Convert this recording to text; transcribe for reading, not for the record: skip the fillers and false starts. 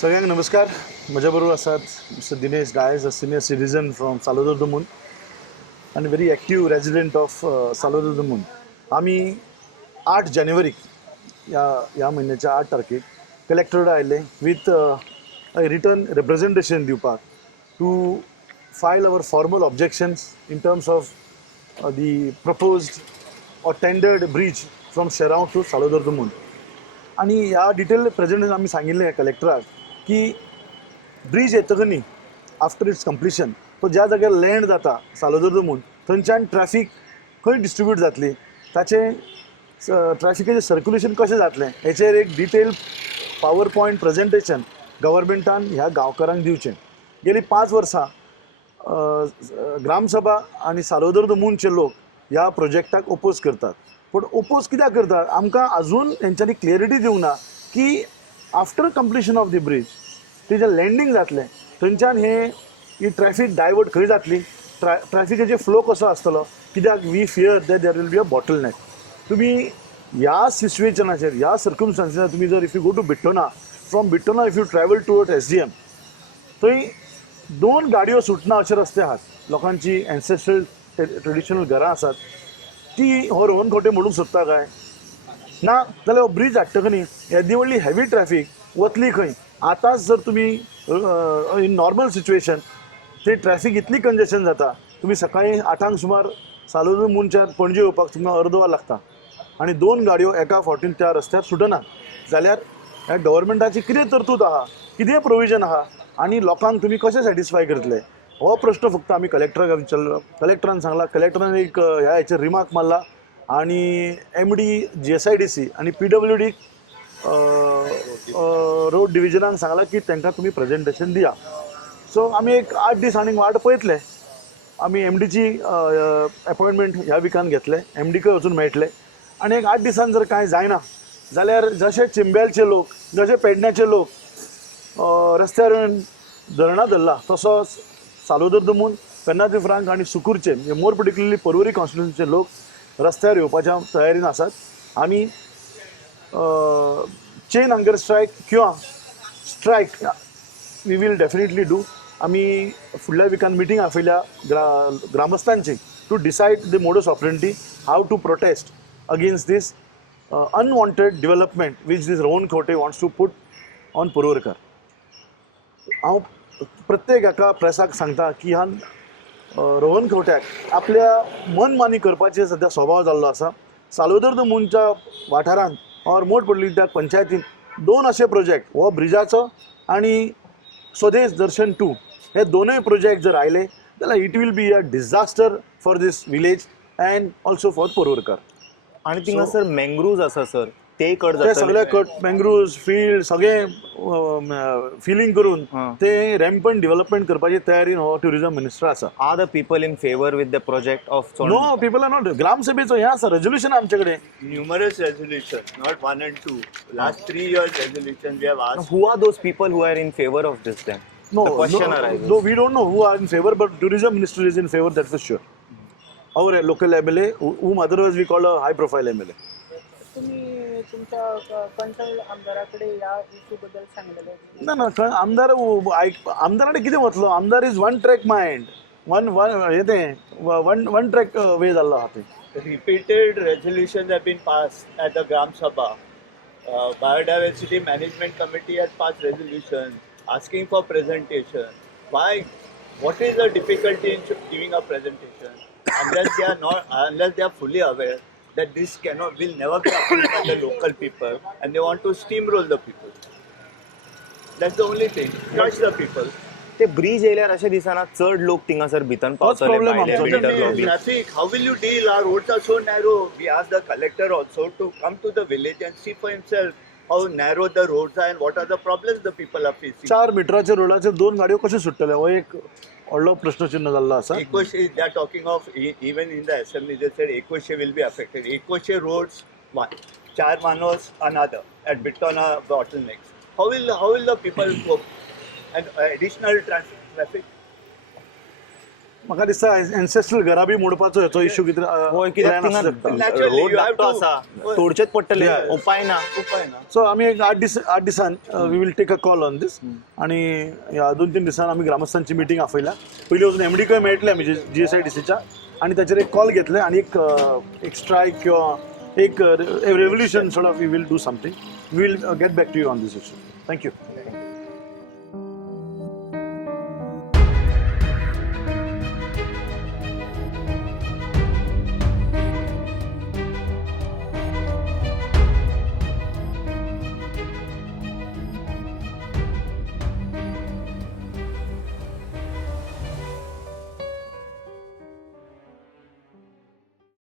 सगळ्यांक नमस्कार. म्हज्या बरोबर आसात mister Dinesh Gaiz, a senior citizen from Salodar Damun आनी very active resident of Salodar Damun. आमी 8 जानेवारीक ह्या म्हयन्याच्या 8 तारखेक कलेक्टरेट आयले विथ रिटर्न रिप्रेझेंटेशन दिवपाक to file our formal objections in terms of the proposed or tendered bridge from Sherao to Salodar Damun. आणि ह्या डिटेल प्रेझेंटेशन आमी सांगिल्लें कलेक्टराक की ब्रीज येतकनी आफ्टर इट्स कंप्लिशन तो ज्या जाग्यार लँड जाता सालोदर दमून थंयच्यान ट्रॅफिक खंय डिस्ट्रिब्यूट जातली, ताचें ट्रॅफिकाचें सर्क्युलेशन कशें जातलें हेचेर एक डिटेल पावर पॉयंट प्रेझेंटेशन गव्हर्मेंटान ह्या गांवकारांक दिवचें. गेलीं 5 वर्सां ग्रामसभा आनी सालोदर दमूनचे लोक ह्या प्रोजेक्टाक ओपोज करतात. पूण ओपोज कित्याक करतात आमकां अजून तेंच्यांनी क्लियरिटी दिवंक ना की after completion of the breeze तेजें लँडींग जातलें थंयच्यान ही ट्रॅफिक डायवर्ट खंय जातली, ट्रॅफिकाचो फ्लो कसो आसतलो, कित्याक we fear that there will be a bottleneck. तुमी ह्या सिच्युएशनाचेर ह्या सर्कमस्टान्सीसार तुमी जर if you go to Bittona, from Bittona if you travel toward SDM, थंय 2 गाडयो सुटना अशे रस्ते आहात. लोकांची एन्सेस्ट्रल ट्रेडिशनल घरां आसात ती हो रोहन खोटे मोडूंक सोदता काय ना, जाल्यार हो ब्रीज हाडटकनी येदी व्हडली हेवी ट्रॅफिक वतली खंय. आतांच जर तुमी इन नॉर्मल सिच्युएशन ते ट्रॅफिक इतली कंजेशन जाता, तुमी सकाळीं 8 सुमार सालोदर दमूनच्यान पणजे येवपाक तुमकां अर्द वर लागता आनी 2 गाडयो एका फावटीन त्या रस्त्यार सुटना. जाल्यार ह्या गव्हर्मेंटाची कितें तरतूद आहा, कितें प्रोविजन आहा आनी लोकांक तुमी कशें सॅटिस्फाय करतले हो प्रश्न फक्त आमी कलेक्टराक विचारलो. कलेक्टरान सांगला, कलेक्टरान एक ह्या हेचेर रिमार्क मारला आनी MD GSIDC आनी PWD रोड डिव्हिजनाक सांगला की तांकां तुमी प्रेझेंटेशन दिया. सो आमी एक 8 दीस आनीक वाट पळयतले. आमी MDची अपॉयंटमेंट ह्या विकान घेतले, MDकय वचून मेळटले आनी एक 8 दिसान जर कांय जायना जाल्यार जशे चिंबेलचे लोक, जशे पेडण्याचे लोक रस्त्यार धरणां धरला, तसोच सालोदर दमून, पेन्नाजी फ्रांक आनी सुकूरचे मोर पर्टिक्युलरली पर्वरी कॉन्स्टिट्युन्सीचे लोक रस्त्यार येवपाच्या तयारीन आसात. आमी चेन हंगर स्ट्रायक किंवा strike we will definitely do. आमी फुडल्या विकान मिटींग आपयल्या ग्रामस्थांची to decide the modus operandi how to protest against this unwanted development which this Rohan Khaunte wants to put on पर्वरकार. हांव प्रत्येक एका प्रेसाक सांगता की ह्या रोहन खंवट्याक आपल्या मनमानी करपाचे सध्या स्वभाव जाल्लो आसा. सालोदर दमूनच्या वाठारांत ऑर मोठ पडली त्या पंचायतीन 2 अशे प्रोजेक्ट, हो ब्रिजाचो आनी स्वदेश दर्शन 2, हे दोनूय प्रोजेक्ट जर आयले जाल्यार it will be a disaster for this village and also for पर्वरकार. आणि थिंगा सर मँग्रुव्ज आसा सर, ते कट ते जातले. सगळे कट मँग्रुव्ज फील्ड सगळे फिलिंग करून ते रॅम्पंट डेव्हलपमेंट करपाची तयारीन हो टुरिझम मिनिस्टर आसा. Are the people in favour with the project of no, people are not. ग्रामसभेचो हे आसा रेझोल्युशन आमचे कडेन. Numerous resolutions, not 1 and 2. Last 3 years resolution we have asked. who are those people who are in favor of this then? No, The question arises. no, we don't know who are in favor, but tourism minister is in favor, that's for sure. Our local MLA, whom otherwise we call a high profile MLA. तुम्ही तुमच्या पंचायत आमदाराकडे या issue बद्दल सांगितलं? ना ना, आमदाराकडे कितें वतलो? आमदार is one track mind, one track way जाल्लो आहा ते. Repeated resolutions have been passed at the Gram Sabha. Biodiversity Management Committee has passed resolutions asking for presentation. Why? What is the difficulty in giving a presentation? Unless they are fully aware that this will never be approved by the local people and they want to steamroll the people. That's the only thing. Crush the people. ते bridge येयल्यार अशें दिसना चड लोक थिंगा sir भितन पावतले. problem भायले आमचो. builder lobby. Traffic, how will you deal? Our roads are so narrow. We asked the collector also to come to the village and see for himself how narrow the roads are and what are the problems the people are facing. 4 मीटराच्या रोडाचेर 2 गाडयो कशे सुट्टले हो एक व्हडलो प्रश्नचिन्ह जाल्लो आसा. Ekoshe, they are talking of even in the assembly they said Ekoshe will be affected. Ekoshe roads one, Char Manos another, at Bittona bottlenecks. How will the people cope? And additional traffic. म्हाका दिसता एन्सेस्ट्रल घरा बी मोडपाचो हेचो issue कितें होय कित्याक plan आसूं थिंगा शकता. Naturally, रोड you have धाकटो to- आसा तोडचेच पडटले Yeah. उपाय ना उपाय ना. सो आमी एक 8 दिसान we will take a call on this आणि ह्या 2-3 दिसान आमी ग्रामस्थांची मिटींग आपयल्या. पयली वचून MD मेळटले आमी GSIDCच्या आणि ताचेर एक कॉल घेतले आणि एक स्ट्रायक किंवा एक revolution sort of we will do something. We will get back to you on this issue. Thank you.